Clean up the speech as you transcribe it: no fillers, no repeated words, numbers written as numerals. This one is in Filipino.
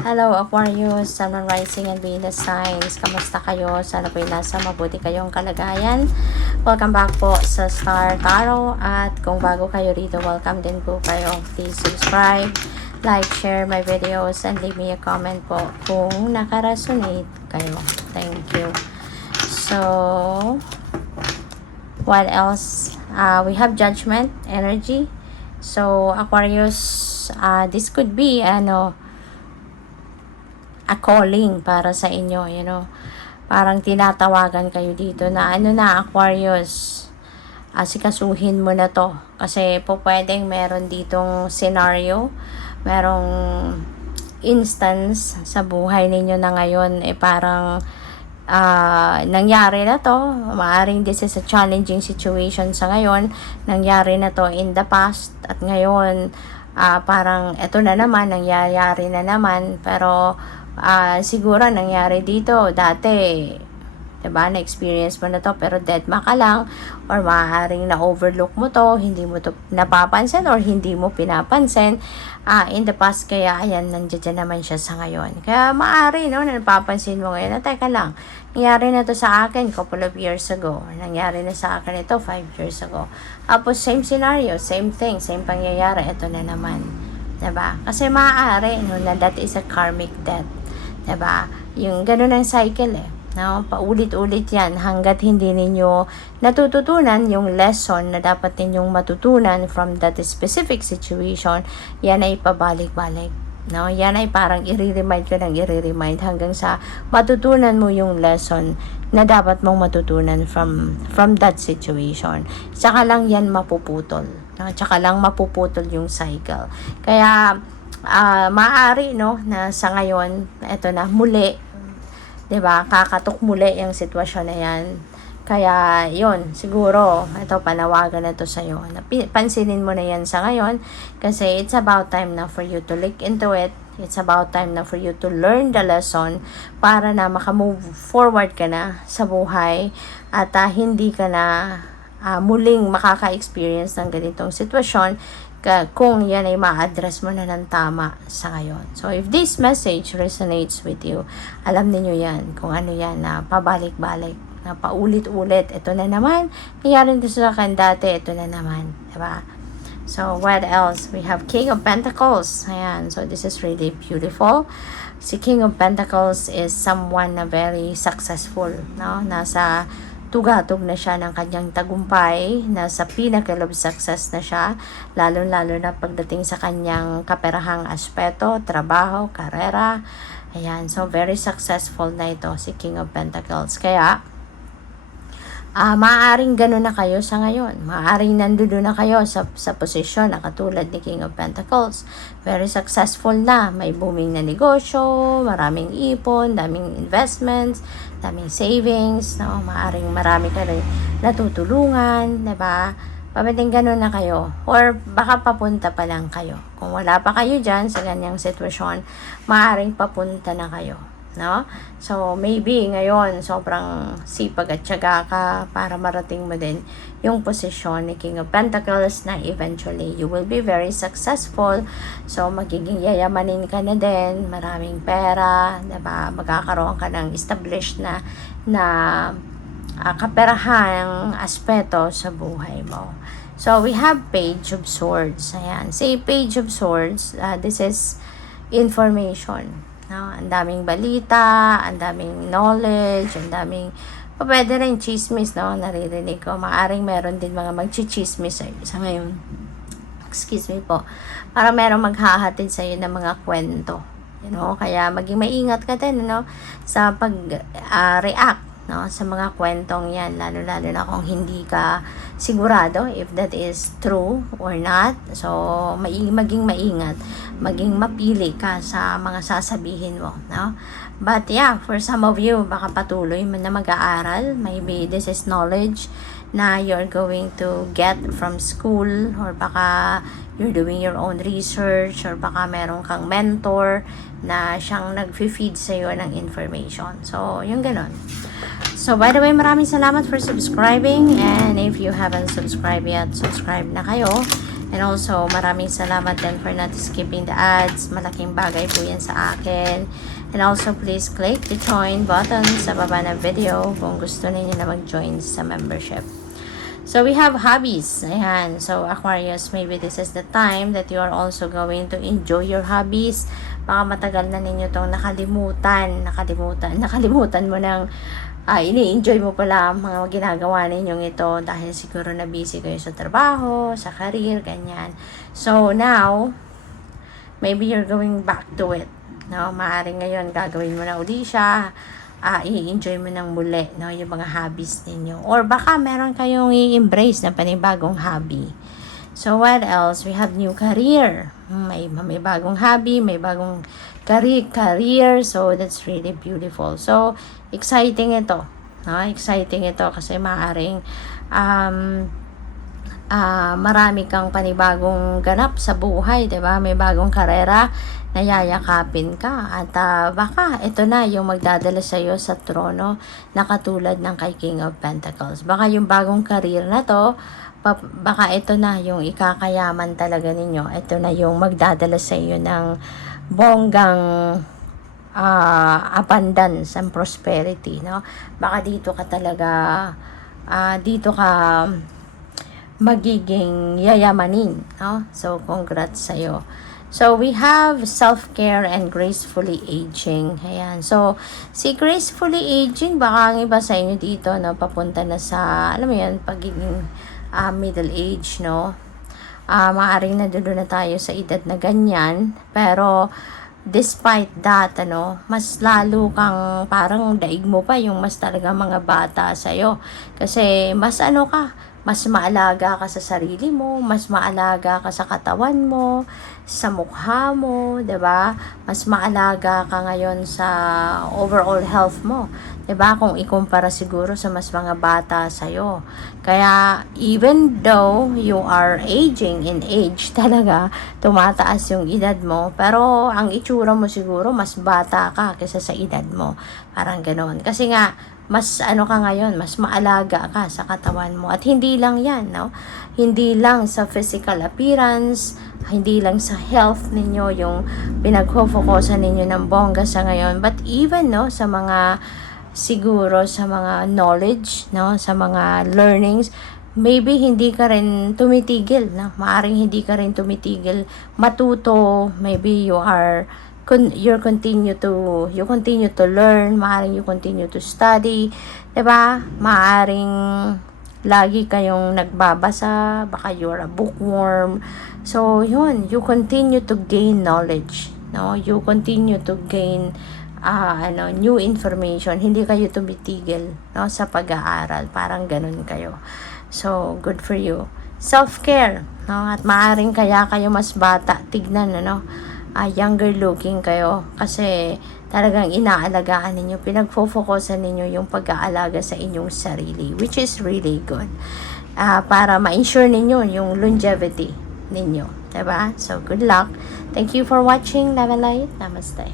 Hello Aquarius, Sun, Moon, Rising and Venus signs. Kamusta kayo? Sana po'y nasa mabuti kayong kalagayan. Welcome back po sa Star Tarot. At kung bago kayo rito, welcome din po kayo. Please subscribe, like, share my videos, and leave me a comment po kung nakaresonate kayo. Thank you. So, what else? We have Judgment energy. So, Aquarius, this could be, a calling para sa inyo, Parang tinatawagan kayo dito na Aquarius, asikasuhin mo na to. Kasi po pwedeng meron ditong scenario, merong instance sa buhay ninyo na ngayon, parang nangyari na to. Maaring this is a challenging situation sa ngayon. Nangyari na to in the past at ngayon, parang eto na naman, nangyayari na naman. Pero siguro nangyari dito dati, diba, na-experience mo na to, pero deadma ka lang, or maaaring na-overlook mo to, hindi mo to napapansin or hindi mo pinapansin in the past. Kaya ayan, nandiyan naman siya sa ngayon. Kaya maaari, na napapansin mo ngayon na teka lang, nangyari na to sa akin couple of years ago, nangyari na sa akin ito 5 years ago. Tapos same scenario, same thing, same pangyayari, ito na naman, diba? Kasi maaari na that is a karmic debt, diba? Yung ganun ang cycle paulit-ulit yan hanggat hindi ninyo natututunan yung lesson na dapat ninyong matutunan from that specific situation. Yan ay pabalik-balik, yan ay parang i-remind hanggang sa matutunan mo yung lesson na dapat mong matutunan from that situation. Tsaka lang yan mapuputol, tsaka lang mapuputol yung cycle. Kaya maaari na sa ngayon, eto na muli, diba, kakatok muli yung sitwasyon na yan. Kaya yun, siguro ito, panawagan na to sa'yo. Pansinin mo na yan sa ngayon, kasi it's about time na for you to look into it. It's about time na for you to learn the lesson para na makamove forward ka na sa buhay at hindi ka na muling makaka-experience ng ganitong sitwasyon kung yan ay ma-address mo na ng tama sa ngayon. So, if this message resonates with you, alam niyo yan, kung ano yan na pabalik-balik, na paulit-ulit, ito na naman, nangyari dito sa akin dati, ito na naman, diba? So, what else? We have King of Pentacles. Ayan, so this is really beautiful. Si King of Pentacles is someone na very successful, nasa tugatog na siya ng kanyang tagumpay, nasa pinnacle of success na siya, lalo-lalo na pagdating sa kanyang kaperahang aspeto, trabaho, karera. Ayan, so very successful na ito si King of Pentacles. Kaya maaaring gano'n na kayo sa ngayon. Maaaring nandoon na kayo sa posisyon na katulad ni King of Pentacles. Very successful na. May booming na negosyo, maraming ipon, daming investments, daming savings. Maaaring marami ka rin natutulungan, diba? Pwedeng gano'n na kayo. Or baka papunta pa lang kayo. Kung wala pa kayo dyan sa ganyang sitwasyon, maaaring papunta na kayo. So, maybe ngayon, sobrang sipag at tiyaga ka para marating mo din yung posisyon ni King of Pentacles na eventually you will be very successful. So, magiging yayamanin ka na din, maraming pera, diba? Magkakaroon ka ng established na kaperahang aspeto sa buhay mo. So, we have Page of Swords. Ayan. Say Page of Swords, this is information. Ang daming balita, ang daming knowledge, ang daming pwede rin chismis, naririnig ko. Maaring meron din mga magchichismis sa ngayon. Excuse me po. Para meron maghahatid sa iyo ng mga kwento. Kaya maging maingat ka din, sa pag-react, sa mga kwentong yan, lalo-lalo na kung hindi ka sigurado if that is true or not. So, maging maingat, maging mapili ka sa mga sasabihin mo, But yeah, for some of you, baka patuloy na mag-aaral. Maybe this is knowledge na you're going to get from school, or baka you're doing your own research, or baka meron kang mentor na siyang nag-feed sa'yo ng information. So, yung ganon. So, by the way, maraming salamat for subscribing. And if you haven't subscribed yet, subscribe na kayo. And also, maraming salamat din for not skipping the ads. Malaking bagay po yan sa akin. And also, please click the join button sa baba ng video kung gusto niyo na mag-join sa membership. So, we have hobbies. Ayan. So, Aquarius, maybe this is the time that you are also going to enjoy your hobbies. Baka matagal na ninyo itong nakalimutan mo ng ini-enjoy mo pala ang mga ginagawa ninyong ito dahil siguro na busy kayo sa trabaho, sa career, ganyan. So, now, maybe you're going back to it. No? Maaaring ngayon, gagawin mo na uli siya. I-enjoy mo ng muli, no? Yung mga hobbies ninyo. Or baka meron kayong i-embrace na panibagong hobby. So, what else? We have new career. May bagong hobby, may bagong career. So, that's really beautiful. So, exciting ito. No? Exciting ito kasi maaaring marami kang panibagong ganap sa buhay, 'di ba? May bagong karera na yayakapin ka at baka ito na yung magdadala sa iyo sa trono na katulad ng kay King of Pentacles. Baka yung bagong career na to, baka ito na yung ikakayaman talaga ninyo. Ito na yung magdadala sa iyo ng bonggang abundance and prosperity, no? Baka dito ka talaga magiging yayamanin, no? So, congrats sa'yo. So, we have self-care and gracefully aging. Ayan. So, si gracefully aging, baka ang iba sa inyo dito, no? Papunta na sa, alam mo yan, pagiging middle age, no? Maaaring na doon na tayo sa edad na ganyan. Pero, despite that, mas lalo kang parang daig mo pa yung mas talaga mga bata sa'yo. Kasi, mas maalaga ka sa sarili mo, mas maalaga ka sa katawan mo, sa mukha mo, 'di ba? Mas maalaga ka ngayon sa overall health mo, 'di ba? Kung ikumpara siguro sa mas mga bata sa iyo. Kaya even though you are aging in age, talaga tumataas yung edad mo, pero ang itsura mo siguro mas bata ka kaysa sa edad mo. Parang ganoon. Kasi nga mas ka ngayon, mas maalaga ka sa katawan mo. At hindi lang yan, no? Hindi lang sa physical appearance, hindi lang sa health ninyo yung pinagfo-focusan ninyo ng bongga sa ngayon, but even, no, sa mga siguro sa mga knowledge, no, sa mga learnings, maybe hindi ka rin tumitigil, no? Maaring hindi ka rin tumitigil matuto, maybe you continue to learn, maaring you continue to study, 'di ba? Maaring lagi kayong nagbabasa, baka you're a bookworm. So, yun, you continue to gain knowledge, no? You continue to gain new information. Hindi kayo tumitigil, no, sa pag-aaral. Parang ganun kayo. So, good for you. Self-care, no? At maaring kaya kayo mas bata tignan, younger looking kayo kasi talagang inaalagaan ninyo, pinagfo-focusan ninyo yung pag-aalaga sa inyong sarili, which is really good, para ma-ensure ninyo yung longevity ninyo, diba? So, good luck. Thank you for watching. Love and light. Namaste.